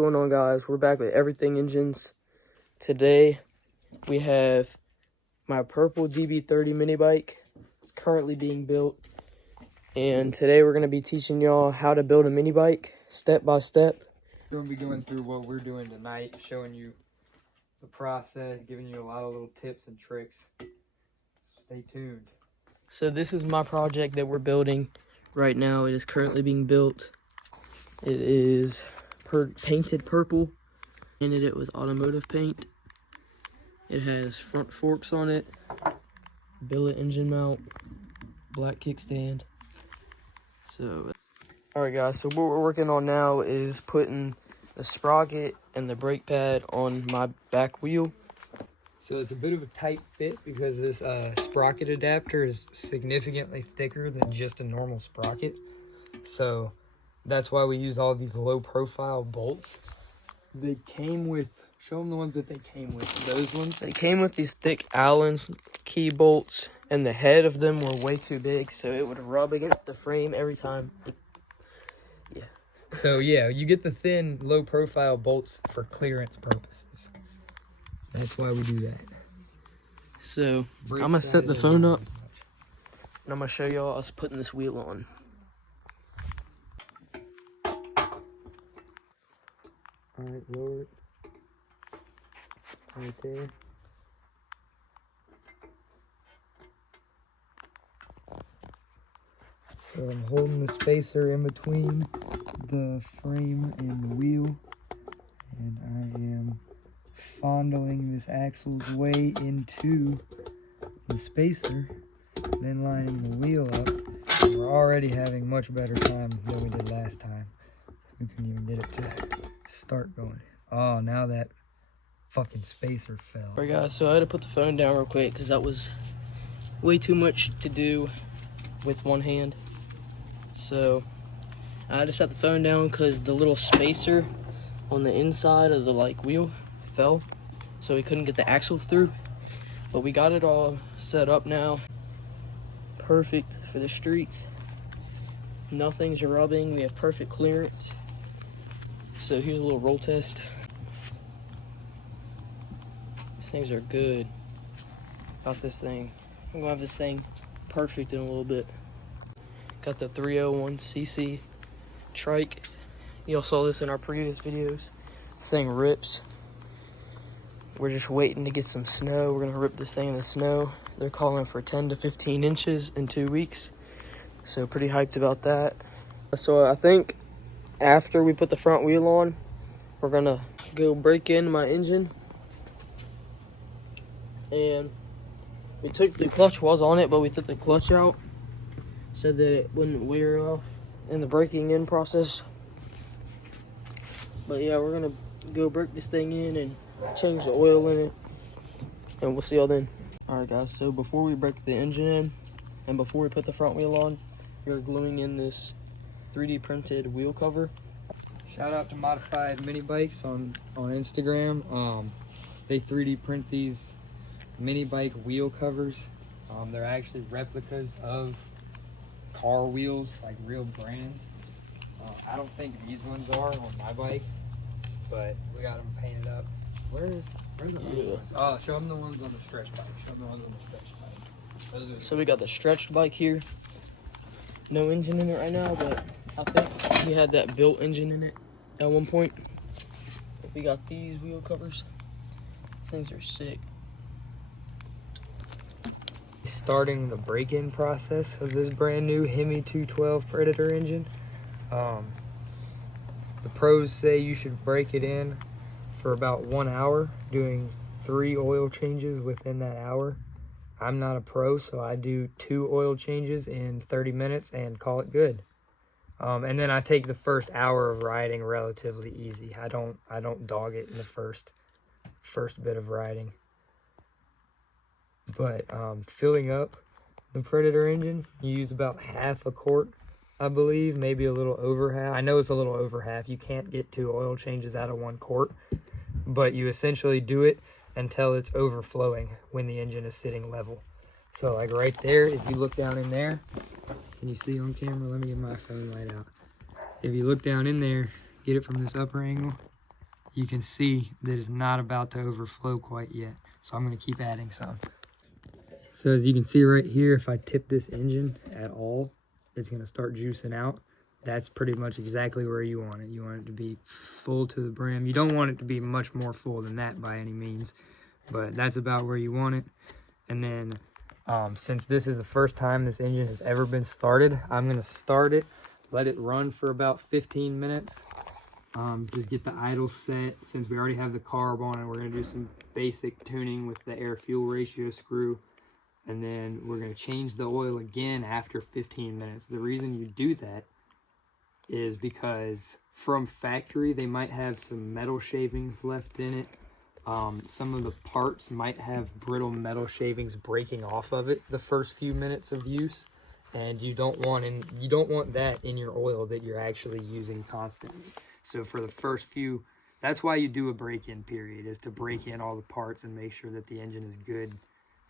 going on, guys? We're back with Everything Engines. Today we have my purple DB30 mini bike. It's currently being built, and today we're going to be teaching y'all how to build a mini bike step by step. We're going to be going through what we're doing tonight, showing you the process, giving you a lot of little tips and tricks. Stay tuned. So this is my project that we're building right now. It is currently being built. It is painted purple, painted it with automotive paint. It has front forks on it, billet engine mount, black kickstand. So, alright guys, so what we're working on now is putting the sprocket and the brake pad on my back wheel. So it's a bit of a tight fit because this sprocket adapter is significantly thicker than just a normal sprocket. So that's why we use all these low profile bolts. They came with, show them the ones that they came with. Those ones? They came with these thick Allen key bolts, and the head of them were way too big, so it would rub against the frame every time. Yeah. So yeah, you get the thin, low profile bolts for clearance purposes. That's why we do that. So I'm gonna set the phone up, and I'm gonna show y'all us putting this wheel on. Alright, lower it. Right there. So I'm holding the spacer in between the frame and the wheel, and I am fondling this axle's way into the spacer, then lining the wheel up. And we're already having much better time than we did last time. We couldn't even get it to start going. Oh, now that fucking spacer fell. Alright guys, so I had to put the phone down real quick because that was way too much to do with one hand. So I had to set the phone down because the little spacer on the inside of the wheel fell, so we couldn't get the axle through. But we got it all set up now. Perfect for the streets. Nothing's rubbing. We have perfect clearance. So here's a little roll test. These things are good. Got this thing. I'm gonna have this thing perfect in a little bit. Got the 301cc trike. Y'all saw this in our previous videos. This thing rips. We're just waiting to get some snow. We're gonna rip this thing in the snow. They're calling for 10 to 15 inches in 2 weeks. So pretty hyped about that. So I think after we put the front wheel on, we're gonna go break in my engine. And we took the clutch was on it, but we took the clutch out so that it wouldn't wear off in the breaking in process. But yeah, we're gonna go break this thing in and change the oil in it, and we'll see y'all then. Alright guys, so before we break the engine in and before we put the front wheel on, we're gluing in this 3D printed wheel cover. Shout out to Modified Mini Bikes on Instagram. They 3D print these mini bike wheel covers. They're actually replicas of car wheels, like real brands. I don't think these ones are on my bike, but we got them painted up. Where are the other ones? Oh, show them the ones on the stretch bike. Show them the ones on the stretch bike. So we got the stretched bike here. No engine in it right now, but I think we had that built engine in it at one point. We got these wheel covers. These things are sick. Starting the break-in process of this brand new Hemi 212 Predator engine. The pros say you should break it in for about 1 hour, doing 3 oil changes within that hour. I'm not a pro, so I do 2 oil changes in 30 minutes and call it good. And then I take the first hour of riding relatively easy. I don't dog it in the first bit of riding. But filling up the Predator engine, you use about half a quart, I believe, maybe a little over half. I know it's a little over half. You can't get 2 oil changes out of 1 quart, but you essentially do it until it's overflowing when the engine is sitting level. So like right there, if you look down in there, can you see on camera? Let me get my phone light out. If you look down in there, get it from this upper angle. you can see that it's not about to overflow quite yet. So I'm gonna keep adding some. So as you can see right here, if I tip this engine at all, it's gonna start juicing out. That's pretty much exactly where you want it. You want it to be full to the brim. You don't want it to be much more full than that by any means, but that's about where you want it. And then since this is the first time this engine has ever been started, I'm gonna start it, let it run for about 15 minutes. Just get the idle set. Since we already have the carb on it, we're gonna do some basic tuning with the air-fuel ratio screw. And then we're gonna change the oil again after 15 minutes. The reason you do that is because from factory, they might have some metal shavings left in it. Some of the parts might have brittle metal shavings breaking off of it the first few minutes of use, and you don't want that in your oil that you're actually using constantly. So for the first few, that's why you do a break-in period, is to break in all the parts and make sure that the engine is good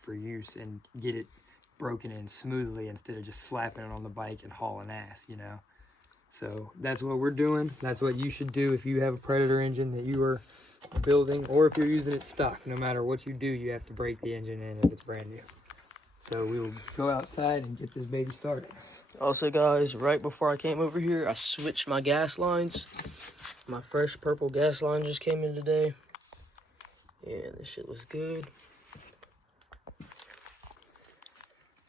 for use and get it broken in smoothly instead of just slapping it on the bike and hauling ass, you know. So that's what we're doing. That's what you should do if you have a Predator engine that you are building, or if you're using it stock. No matter what you do, you have to break the engine in if it's brand new. So we will go outside and get this baby started. Also, guys, right before I came over here, I switched my gas lines. My fresh purple gas line just came in today. Yeah, this shit was good.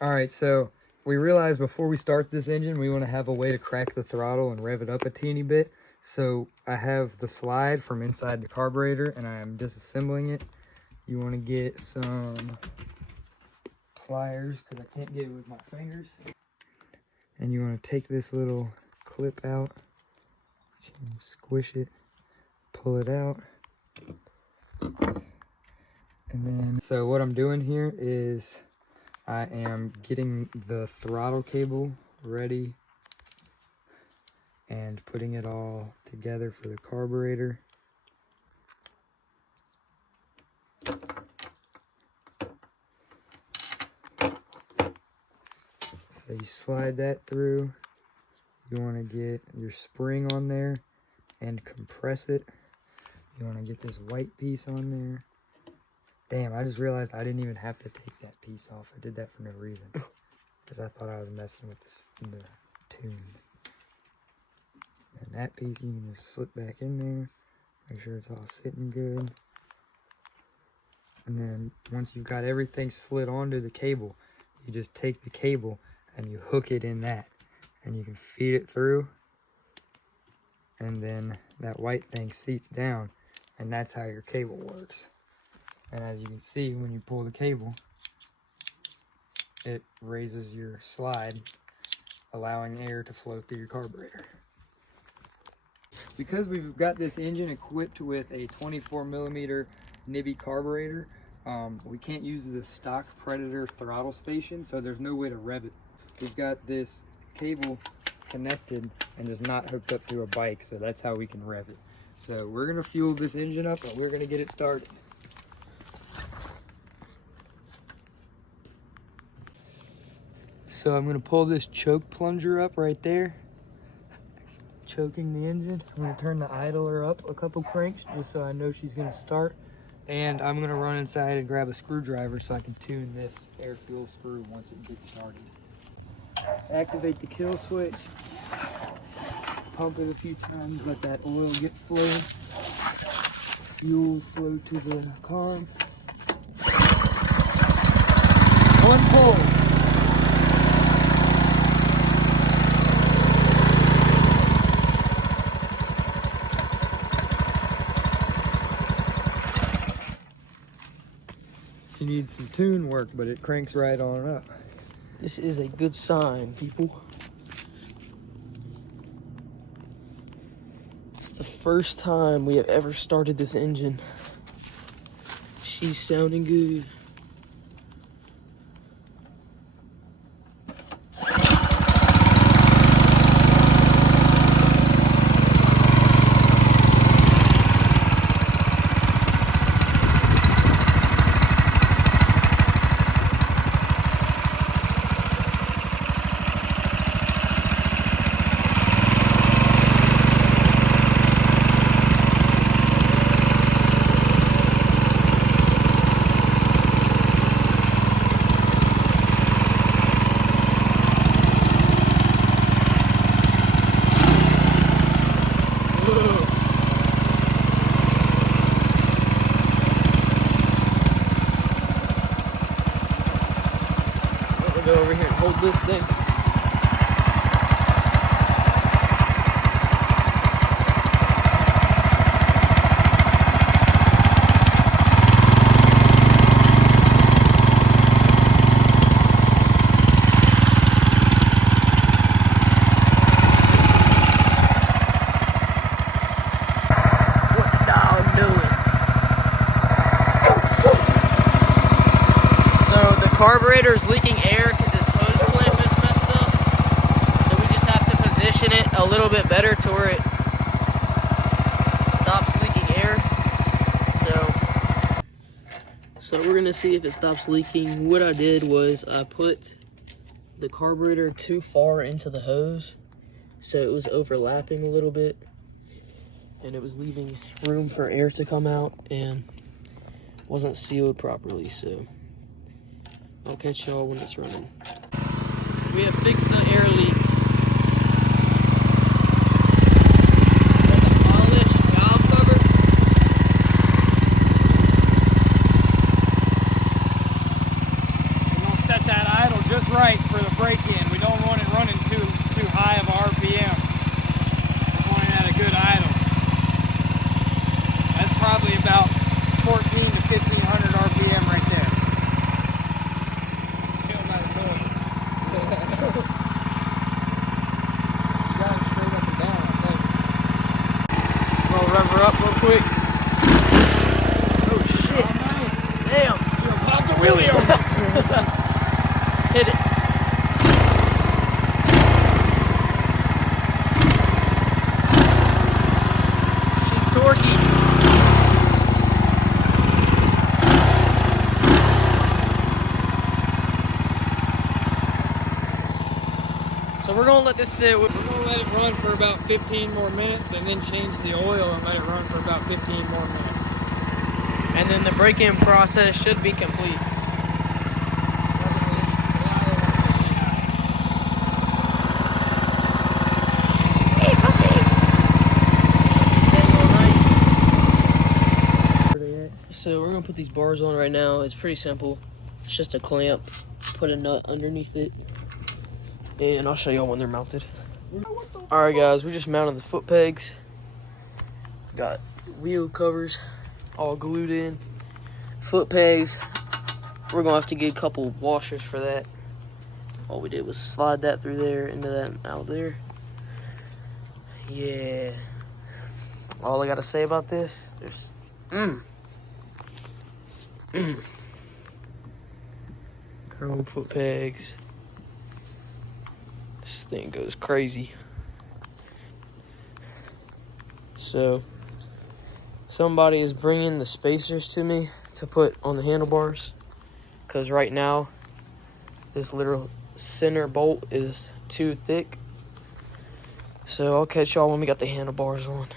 All right, so we realized before we start this engine, we want to have a way to crack the throttle and rev it up a teeny bit. So I have the slide from inside the carburetor, and I am disassembling it. You want to get some pliers, because I can't get it with my fingers. And you want to take this little clip out, and squish it, pull it out. And then, so what I'm doing here is I am getting the throttle cable ready and putting it all together for the carburetor. So you slide that through. You want to get your spring on there and compress it. You want to get this white piece on there. Damn, I just realized I didn't even have to take that piece off. I did that for no reason, because I thought I was messing with the tune. And that piece you can just slip back in there, make sure it's all sitting good. And then once you've got everything slid onto the cable, you just take the cable and you hook it in that, and you can feed it through, and then that white thing seats down, and that's how your cable works. And as you can see, when you pull the cable, it raises your slide, allowing air to flow through your carburetor. Because we've got this engine equipped with a 24mm Nibby carburetor, we can't use the stock Predator throttle station, so there's no way to rev it. We've got this cable connected and is not hooked up to a bike, so that's how we can rev it. So we're gonna fuel this engine up and we're gonna get it started. So I'm gonna pull this choke plunger up right there, choking the engine. I'm gonna turn the idler up a couple cranks just so I know she's gonna start. And I'm gonna run inside and grab a screwdriver so I can tune this air fuel screw once it gets started. Activate the kill switch, pump it a few times, let that oil get flowing, fuel flow to the carb. One pull. She needs some tune work, but it cranks right on up. This is a good sign, people. It's the first time we have ever started this engine. She's sounding good. build this thing. Carburetor is leaking air because his hose clamp is messed up. So we just have to position it a little bit better to where it stops leaking air. So we're gonna see if it stops leaking. What I did was I put the carburetor too far into the hose, so it was overlapping a little bit, and it was leaving room for air to come out and wasn't sealed properly. So I'll catch y'all when it's running. We have fixed the air leak. Got the polished valve cover. We're gonna set that idle just right for the break-in. We don't want it running too high of a RPM. We want it at a good idle. That's probably about 14 to 1500 RPM right there. Rev her up real quick. Oh shit. Damn. Pop the wheelie over. Hit it. She's torquey. So we're gonna let this sit. We're gonna let it run for about 15 more minutes and then change the oil and let it run for about 15 more minutes. And then the break-in process should be complete. So we're gonna put these bars on right now. It's pretty simple. It's just a clamp, put a nut underneath it, and I'll show y'all when they're mounted. All right, guys, we just mounted the foot pegs. Got wheel covers all glued in. Foot pegs, we're gonna have to get a couple washers for that. All we did was slide that through there, into that, and out there. Yeah. All I gotta say about this, there's chrome foot pegs. This thing goes crazy. So somebody is bringing the spacers to me to put on the handlebars, because right now this little center bolt is too thick. So I'll catch y'all when we got the handlebars on.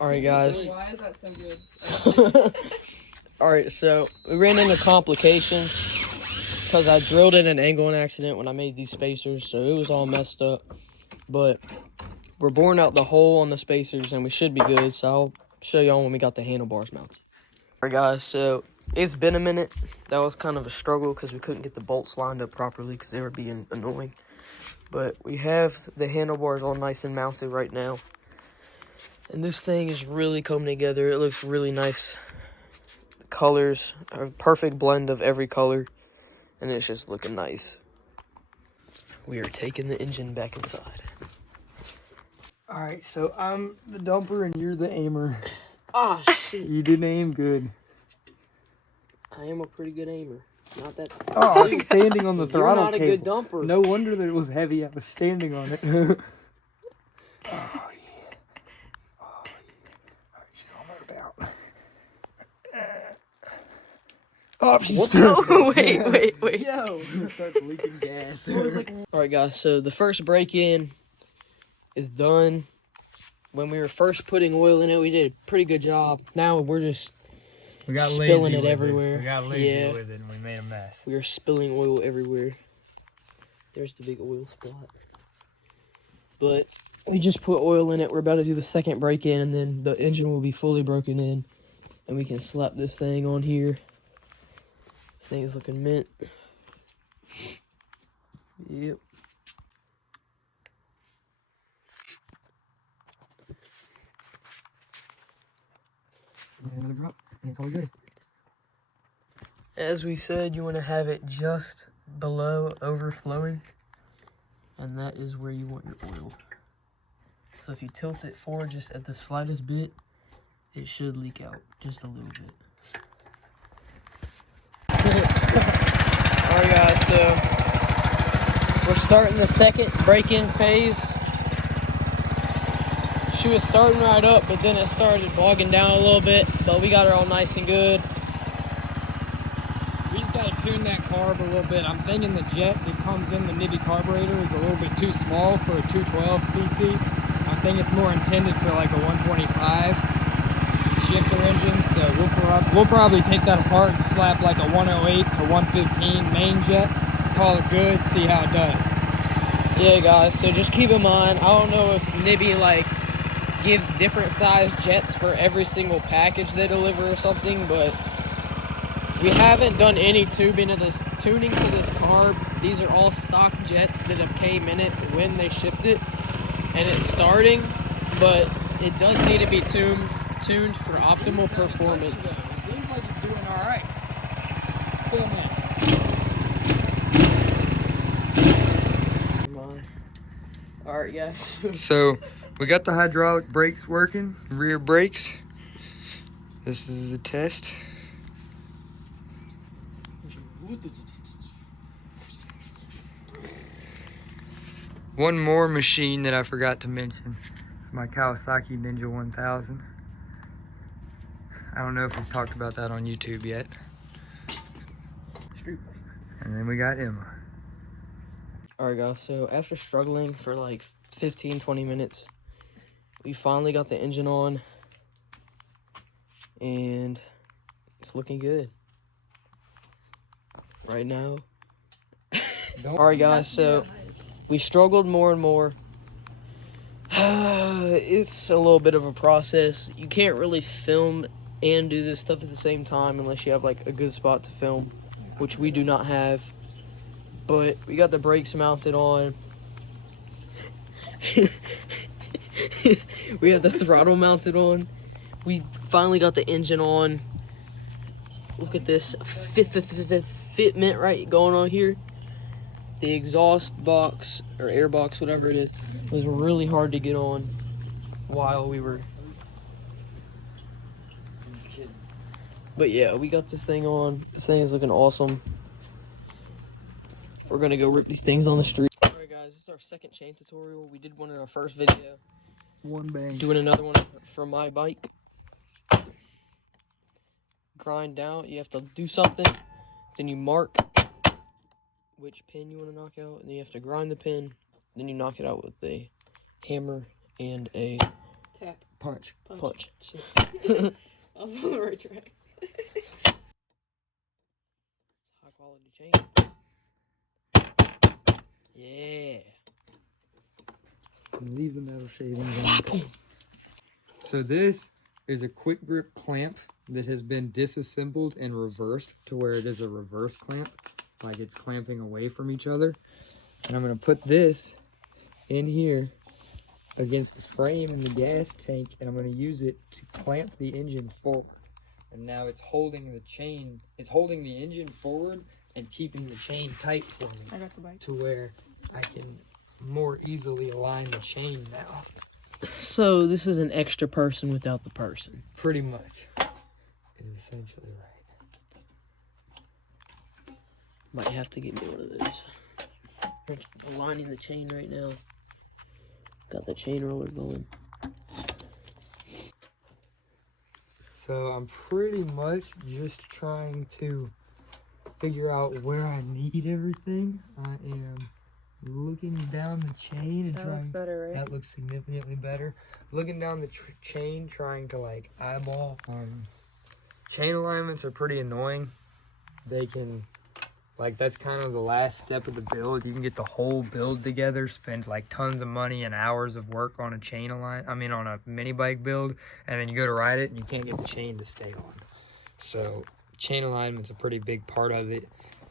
All right, guys. Why is that so good? All right, so we ran into complications because I drilled in an angling accident when I made these spacers, so it was all messed up. But we're boring out the hole on the spacers, and we should be good. So I'll show y'all when we got the handlebars mounted. All right, guys, so it's been a minute. That was kind of a struggle because we couldn't get the bolts lined up properly because they were being annoying. But we have the handlebars all nice and mounted right now. And this thing is really coming together. It looks really nice. The colors are a perfect blend of every color, and it's just looking nice. We are taking the engine back inside. All right, so I'm the dumper and you're the aimer. Ah, shit. You didn't aim good. I am a pretty good aimer. Not that. Oh, I was standing on the throttle You're not a cable. good dumper. No wonder that it was heavy. I was standing on it. Oh, yeah. Oh, yeah. All right, she's almost out. Oh, she's Wait. Yo. Starts leaking gas. All right, guys, so the first break-in is done. When we were first putting oil in it, we did a pretty good job. Now we're just spilling it everywhere. We got lazy with it and we made a mess. We are spilling oil everywhere. There's the big oil spot. But we just put oil in it. We're about to do the second break-in, and then the engine will be fully broken in, and we can slap this thing on here. This thing is looking mint. Yep. Another drop. And all good. As we said, you want to have it just below overflowing, and that is where you want your oil. So if you tilt it forward just at the slightest bit, it should leak out just a little bit. Alright guys, so we're starting the second break-in phase. She was starting right up, but then it started bogging down a little bit, but we got her all nice and good. We just got to tune that carb a little bit. I'm thinking the jet that comes in the Nibby carburetor is a little bit too small for a 212cc. I think it's more intended for like a 125 shifter engine, so we'll probably take that apart and slap like a 108 to 115 main jet, call it good, see how it does. Yeah guys, so just keep in mind, I don't know if Nibby like gives different size jets for every single package they deliver or something, but we haven't done any tuning to this carb. These are all stock jets that have came in it when they shipped it, and it's starting, but it does need to be tuned for optimal performance. It seems like it's doing all right. Film it. All right, guys. So we got the hydraulic brakes working, rear brakes. This is the test. One more machine that I forgot to mention. It's my Kawasaki Ninja 1000. I don't know if we've talked about that on YouTube yet. And then we got Emma. Alright guys, so after struggling for like 15-20 minutes, we finally got the engine on, and it's looking good right now. Alright guys, so we struggled more and more. It's a little bit of a process. You can't really film and do this stuff at the same time unless you have like a good spot to film, which we do not have. But we got the brakes mounted on. We have the throttle mounted on. We finally got the engine on. Look at this fitment right going on here. The exhaust box or air box, whatever it is, was really hard to get on while we were. But yeah, we got this thing on. This thing is looking awesome. We're gonna go rip these things on the street. Alright guys, this is our second chain tutorial. We did one in our first video. One bang. Doing another one for my bike. Grind down. You have to do something. Then you mark which pin you want to knock out. And then you have to grind the pin. Then you knock it out with a hammer and a tap. Punch. Punch. I was on the right track. High quality chain. Yeah. Leave the metal shavings on. So this is a quick grip clamp that has been disassembled and reversed to where it is a reverse clamp, like it's clamping away from each other. And I'm gonna put this in here against the frame in the gas tank, and I'm gonna use it to clamp the engine forward. And now it's holding the chain, it's holding the engine forward and keeping the chain tight for me. I got the bike. To where I can more easily align the chain now. So this is an extra person without the person. Pretty much. Is essentially right. Might have to get me one of those. We're aligning the chain right now. Got the chain roller going. So I'm pretty much just trying to figure out where I need everything. I am looking down the chain and That looks better, right? That looks significantly better. Looking down the chain, trying to like eyeball. Chain alignments are pretty annoying. They can, like, that's kind of the last step of the build. You can get the whole build together, spend like tons of money and hours of work on a chain on a mini bike build, and then you go to ride it and you can't get the chain to stay on. So chain alignment's a pretty big part of it.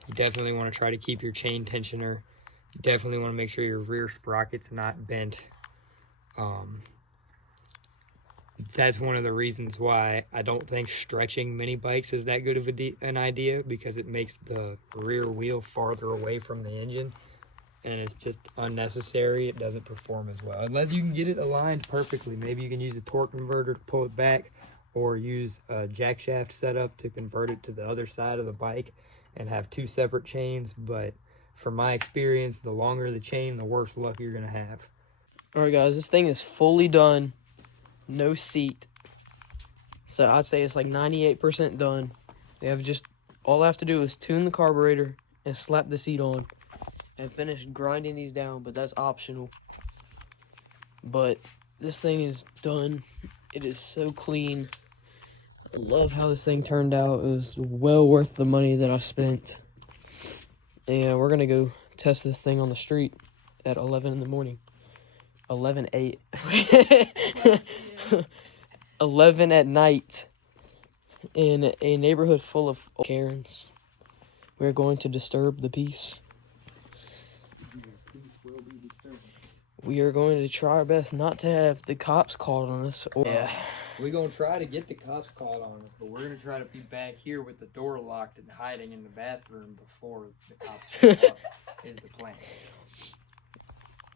You definitely want to try to keep your chain tensioner You definitely want to make sure your rear sprocket's not bent. That's one of the reasons why I don't think stretching mini bikes is that good of an idea, because it makes the rear wheel farther away from the engine, and it's just unnecessary. It doesn't perform as well unless you can get it aligned perfectly. Maybe you can use a torque converter to pull it back, or use a jack shaft setup to convert it to the other side of the bike and have two separate chains. But from my experience, the longer the chain, the worse luck you're gonna have. All right, guys, this thing is fully done. No seat. So I'd say it's like 98% done. We have just, all I have to do is tune the carburetor and slap the seat on and finish grinding these down, but that's optional. But this thing is done. It is so clean. I love how this thing turned out. It was well worth the money that I spent. And we're gonna go test this thing on the street at 11 in the morning. 11 at night in a neighborhood full of Karens. We're going to disturb the peace. We are going to try our best not to have the cops called on us. We're going to try to get the cops called on us, but we're going to try to be back here with the door locked and hiding in the bathroom before the cops show up, is the plan.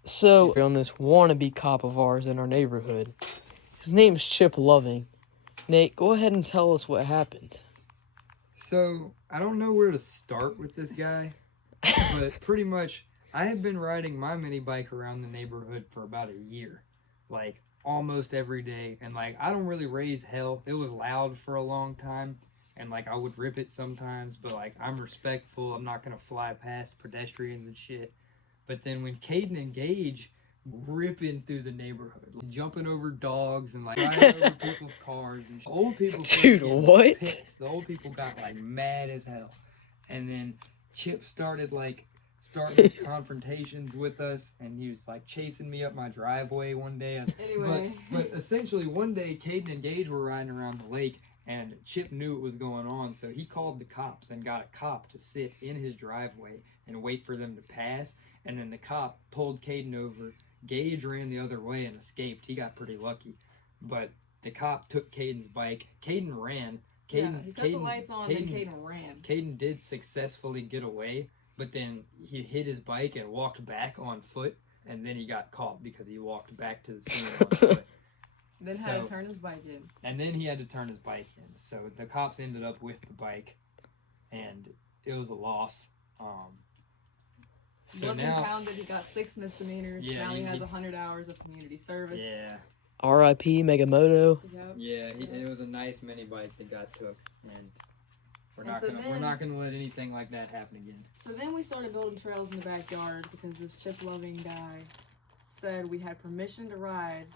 So, on this wannabe cop of ours in our neighborhood. His name's Chip Loving. Nate, go ahead and tell us what happened. So, I don't know where to start with this guy, but pretty much, I have been riding my mini bike around the neighborhood for about a year. Like, almost every day. And, like, I don't really raise hell. It was loud for a long time. And, like, I would rip it sometimes. But, like, I'm respectful. I'm not going to fly past pedestrians and shit. But then when Caden and Gage ripping through the neighborhood, like, jumping over dogs and like driving over people's cars and shit. Old people, dude, what? Pissed. The old people got like mad as hell. And then Chip started confrontations with us, and he was like chasing me up my driveway one day. Anyway, but essentially one day Caden and Gage were riding around the lake, and Chip knew what was going on, so he called the cops and got a cop to sit in his driveway and wait for them to pass. And then the cop pulled Caden over. Gage ran the other way and escaped. He got pretty lucky. But the cop took Caden's bike. Caden ran. he put the lights on and Caden ran. Caden did successfully get away, but then he hit his bike and walked back on foot, and then he got caught because he walked back to the scene on foot. Then had to turn his bike in. And then he had to turn his bike in. So the cops ended up with the bike, and it was a loss. So Once now, impounded, he got 6 misdemeanors. Yeah, now he has 100 hours of community service. yeah. R.I.P. Megamoto. Yep. Yeah, it was a nice mini bike that got took, and we're And not gonna let anything like that happen again. So then we started building trails in the backyard because this Chip Loving guy said we had permission to ride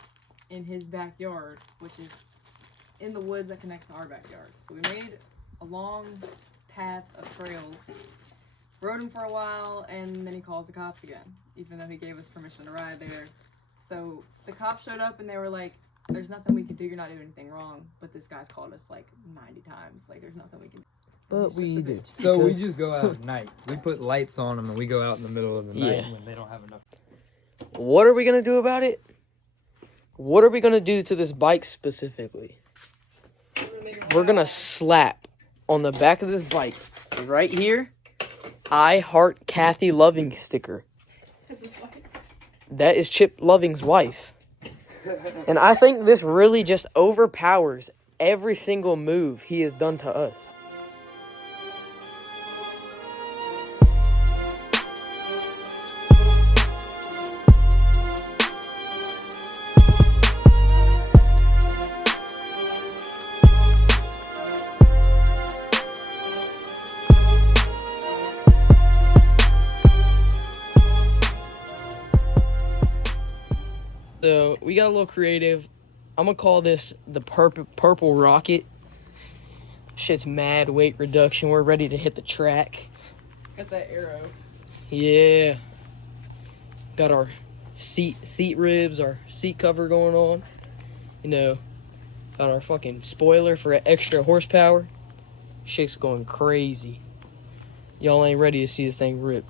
in his backyard, which is in the woods that connects to our backyard. So we made a long path of trails, rode him for a while, and then he calls the cops again, even though he gave us permission to ride there. So the cops showed up and they were like, there's nothing we can do, you're not doing anything wrong. But this guy's called us like 90 times, like there's nothing we can do. But we do. So we just go out at night. We put lights on them, and we go out in the middle of the night when they don't have enough. What are we going to do about it? What are we going to do to this bike specifically? We're going to slap on the back of this bike right here, I Heart Kathy Loving sticker. That's his wife. That is Chip Loving's wife. And I think this really just overpowers every single move he has done to us. So we got a little creative. I'm gonna call this the purple rocket. Shit's mad weight reduction. We're ready to hit the track. Got that arrow. Yeah. Got our seat ribs, our seat cover going on. You know, got our fucking spoiler for extra horsepower. Shit's going crazy. Y'all ain't ready to see this thing rip.